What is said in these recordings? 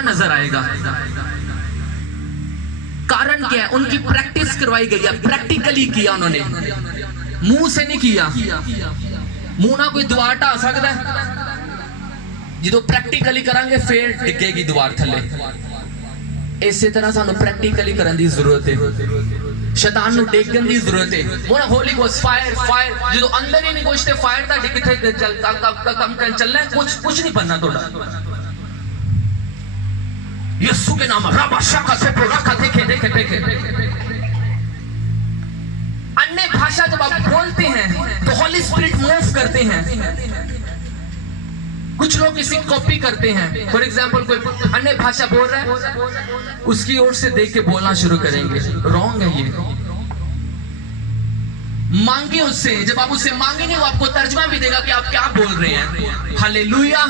फंसा नजर आएगा। कारण क्या है? उनकी प्रैक्टिस करवाई गई है, प्रैक्टिकली किया उन्होंने, मुंह से नहीं किया। मुंह ना कोई दीवार ढा सकता है, जो प्रैक्टिकली करांगे फिर डिगेगी दीवार थले। इसी तरह सानू प्रैक्टिकली करने की जरूरत है, शैतान नू टेकन की जरूरत है। Mona Holi ghost fire fire जो अंदर ही नहीं पहुंचते, फायर ता किथे चल कम कर चलना है, कुछ नहीं बनना तोड़ा। यीशु के नाम रबा शका से रखा देखे अन्य भाषा जब आप बोलते हैं तो होली स्पिरिट मूव करते हैं। कुछ लोग इसी कॉपी करते हैं। फॉर एग्जाम्पल कोई अन्य भाषा बोल रहा है, उसकी ओर से देख के बोलना शुरू करेंगे। रॉन्ग है ये। मांगे उससे, जब आप उससे मांगेंगे वो आपको तर्जुमा भी देगा कि आप क्या बोल रहे हैं। हालेलुया।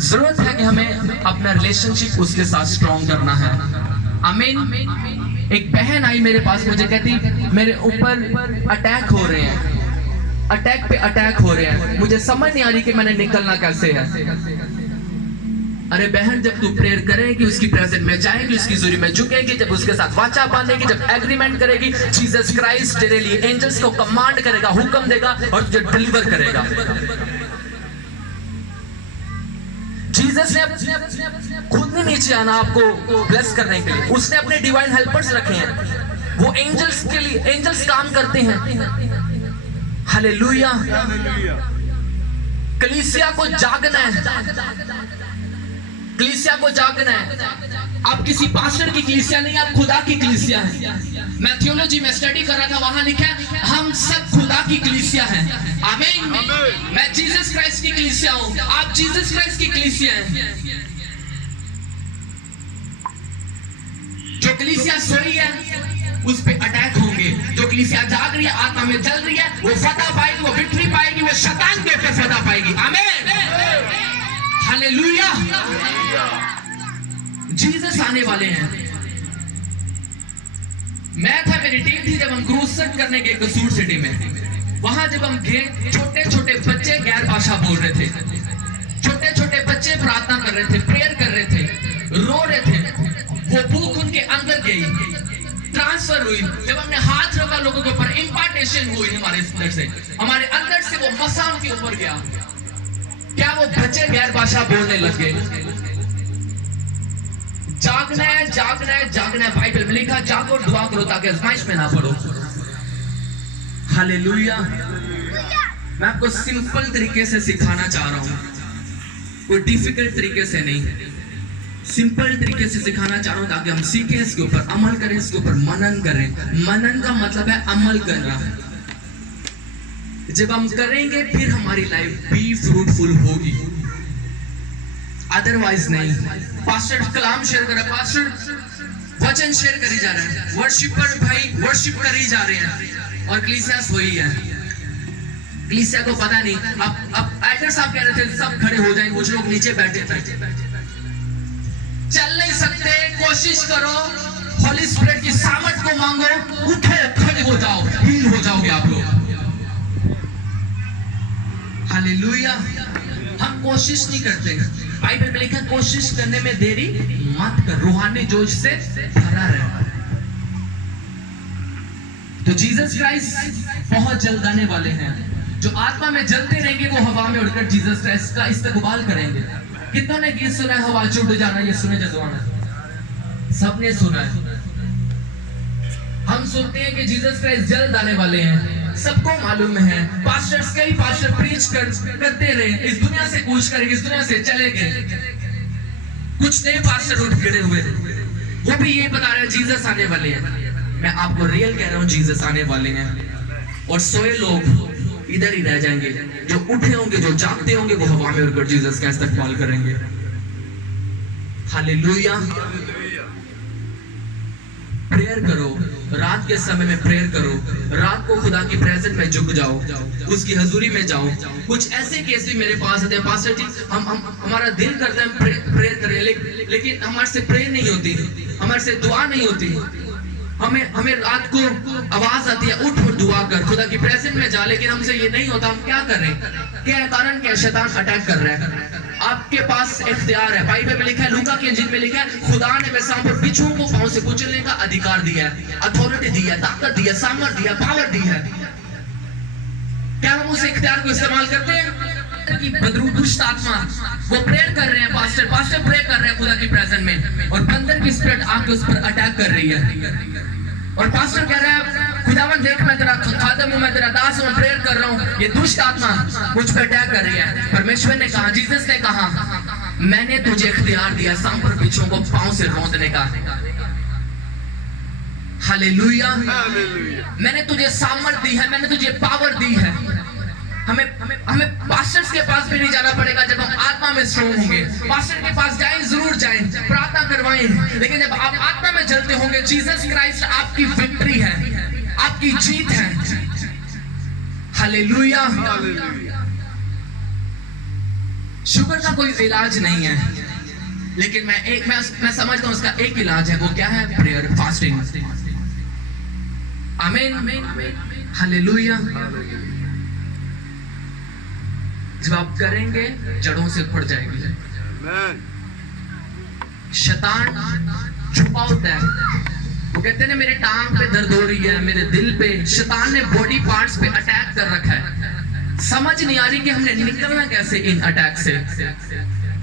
जरूरत है कि हमें अपना रिलेशनशिप उसके साथ स्ट्रॉन्ग करना है। आमीन। एक बहन आई मेरे पास, मुझे कहती मेरे ऊपर अटैक हो रहे हैं, अटैक पे अटैक हो रहे हैं, मुझे समझ नहीं आ रही कि मैंने निकलना कैसे है। अरे बहन, जब तू प्रेयर करेगी, उसकी प्रेजेंस में जाएगी, उसकी जुरी में झुकेगी, जब उसके साथ वाचा बांधेगी, जब एग्रीमेंट करेगी, जीसस क्राइस्ट तेरे लिए एंजल्स को कमांड करेगा, हुक्म देगा और तुझे डिलीवर करेगा। जीसस ने खुद नहीं नीचे आना आपको ब्लेस करने के लिए, उसने अपने डिवाइन हेल्पर्स रखे हैं, वो एंजल्स के लिए, एंजल्स काम करते हैं। हालेलुया। कलीसिया को जागना है, कलीसिया को जागना है। आप किसी पास्टर की कलीसिया नहीं, आप खुदा की कलीसिया है। मैं थियोलॉजी में स्टडी कर रहा था, वहां लिखा है हम सब खुदा की कलीसिया हैं। आमीन। मैं जीसस क्राइस्ट की कलीसिया हूं, आप जीसस क्राइस्ट की कलीसिया हैं। जो कलीसिया सोई है उस पे अटैक होंगे, जो कलीसिया जाग रही है, आत्मा में जल रही है, वो फतह पाएगी, वो विक्ट्री पाएगी, वो शैतान के ऊपर फतह पाएगी। आमीन। हालेलुया। जीसस आने वाले हैं। मैं था, मेरी टीम थी जब हम क्रूज सेट करने गए कसूर सिटी में। वहां जब हम गए, छोटे छोटे बच्चे गैर भाषा बोल रहे थे, छोटे छोटे बच्चे प्रार्थना कर रहे थे, प्रेयर कर रहे थे, रो रहे थे। वो भूख उनके अंदर गई, ट्रांसफर हुई। जब हमने हाथ रखा लोगों के ऊपर, इंपार्टेशन हुई हमारे अंदर से, हमारे अंदर से वो मसा उनके ऊपर गया। क्या वो बच्चे गैर भाषा बोलने लगे? जागना है, जागना है, जागना है। बाइबल में लिखा जागो और दुआ करो ताकि आजमाइश में ना पड़ो। हालेलुया। मैं आपको सिंपल तरीके से सिखाना चाह रहा हूं, कोई डिफिकल्ट तरीके से नहीं, सिंपल तरीके से सिखाना चाह रहा हूं ताकि हम सीखें, इसके ऊपर अमल करें, इसके ऊपर मनन करें। मनन का मतलब है अमल करना। जब हम करेंगे फिर हमारी लाइफ भी फ्रूटफुल होगी, अदरवाइज नहीं। पास्टर कलाम शेयर कर रहा है, पास्टर वचन शेयर करी जा रहा है, वर्शिपर भाई वर्शिप करी जा रहे हैं और कलीसिया सोई है। कलीसिया को पता नहीं। अब एल्डर साहब कह रहे थे सब खड़े हो जाएं, कुछ लोग नीचे बैठे थे। चल नहीं सकते, कोशिश करो, होली स्पिरिट की सामर्थ को मांगो, उठो, खड़े हो जाओ, हील हो जाओगे आप लोग। हालेलुया। हम कोशिश नहीं करते। बाइबल में लिखा कोशिश करने में देरी मत कर, रूहानी जोश से भरा रहे। तो जीसस क्राइस्ट बहुत जल्द आने वाले हैं। जो आत्मा में जलते रहेंगे वो हवा में उड़कर जीसस क्राइस्ट का इस्तकबाल करेंगे। कितनों ने गीत सुना है हवा से उड़ जाना, ये सुने जजवाना? सबने सुना है। हम सुनते हैं कि जीसस क्राइस्ट जल्द आने वाले हैं, सबको मालूम है। पास्टर्स, कई पास्टर प्रीच करते रहे, इस दुनिया से कूच करेंगे, इस दुनिया से चले गए। कुछ नए पास्टर उठ खड़े हुए, वो भी ये बता रहे हैं जीसस आने वाले हैं। मैं आपको रियल कह रहा हूँ, जीसस आने वाले हैं और सोए लोग इधर ही रह जाएंगे। जो उठे होंगे, जो जागते होंगे, वो हवा में उड़कर जीसस का इस्तकबाल करेंगे। हालेलुया। प्रेयर करो, रात के समय में प्रेयर करो, रात को खुदा की प्रेजेंस में झुक जाओ, उसकी हजूरी में जाओ। कुछ ऐसे केस भी मेरे पास आते हैं, पास्टर जी हमारा दिल करता है प्रेयर करें, लेकिन हमारे से प्रेयर नहीं होती, हमारे से दुआ नहीं होती। हमें रात को आवाज आती है उठ और दुआ कर, खुदा की प्रेजेंस में जा, लेकिन हमसे ये नहीं होता। हम क्या करें? क्या कारण? क्या शैतान अटैक कर रहा है? आप आपके पास इख्तियार है। बाइबल में लिखा है, लूका की इंजील में लिखा है, खुदा ने मैं सांप और बिच्छुओं को पांव से कुचलने का अधिकार दिया है, अथॉरिटी दी है, ताकत दी है, सामर्थ दिया, पावर दी है। क्या हम उस इख्तियार को इस्तेमाल करते हैं? कि बदरू दुष्ट आत्मा वो प्रेयर कर रहे हैं, पास्टर प्रे कर रहे हैं खुदा की प्रेजेंस में, और बंदर की स्पिरिट आके उस पर अटैक कर रही है, और पास्टर कह रहा है, खुदावन देख मैं तेरा खादम हूं, मैं तेरा दास हूं, प्रेयर कर रहा हूं, ये दुष्ट आत्मा मुझ पर अटैक कर रही है। परमेश्वर ने कहा, जीसस ने कहा, मैंने तुझे इख्तियार दिया सांप और बिच्छुओं को पांव से रौंदने का। हालेलुया। मैंने तुझे सामर्थ दी है, मैंने तुझे पावर दी है। हमें पास्टर्स के पास भी नहीं जाना पड़ेगा जब हम आत्मा में स्ट्रांग होंगे। पास्टर के पास जाएं, जरूर जाएं, प्रार्थना करवाएं, लेकिन जब आप आत्मा में चलते होंगे, जीसस क्राइस्ट आपकी विक्ट्री है, आपकी जीत है। हालेलुया। शुगर का कोई इलाज नहीं है, लेकिन मैं समझता हूं उसका एक इलाज है। वो क्या है? Prayer, fasting. आमीन। हालेलुया। जब आप करेंगे, जड़ों से उखड़ जाएगी। शैतान छुपा होता है, वो कहते हैं ना, मेरे टांग पे दर्द हो रही है, मेरे दिल पे। शैतान ने बॉडी पार्ट्स पे अटैक कर रखा है। समझ नहीं आ रही कि हमने निकलना कैसे इन अटैक से।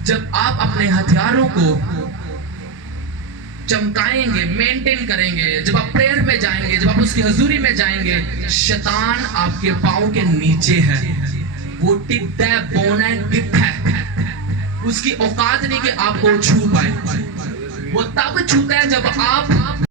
जब आप अपने हथियारों को चमकाएंगे, मेंटेन करेंगे, जब आप प्रेयर में जाएंगे, जब आप उसकी हजूरी में जाएंगे, शैतान आपके पांव के नीचे है। वो टिकता है, बोना है, टिप है। उसकी औकात नहीं कि आपको छू पाए। वो तब छूता है जब आप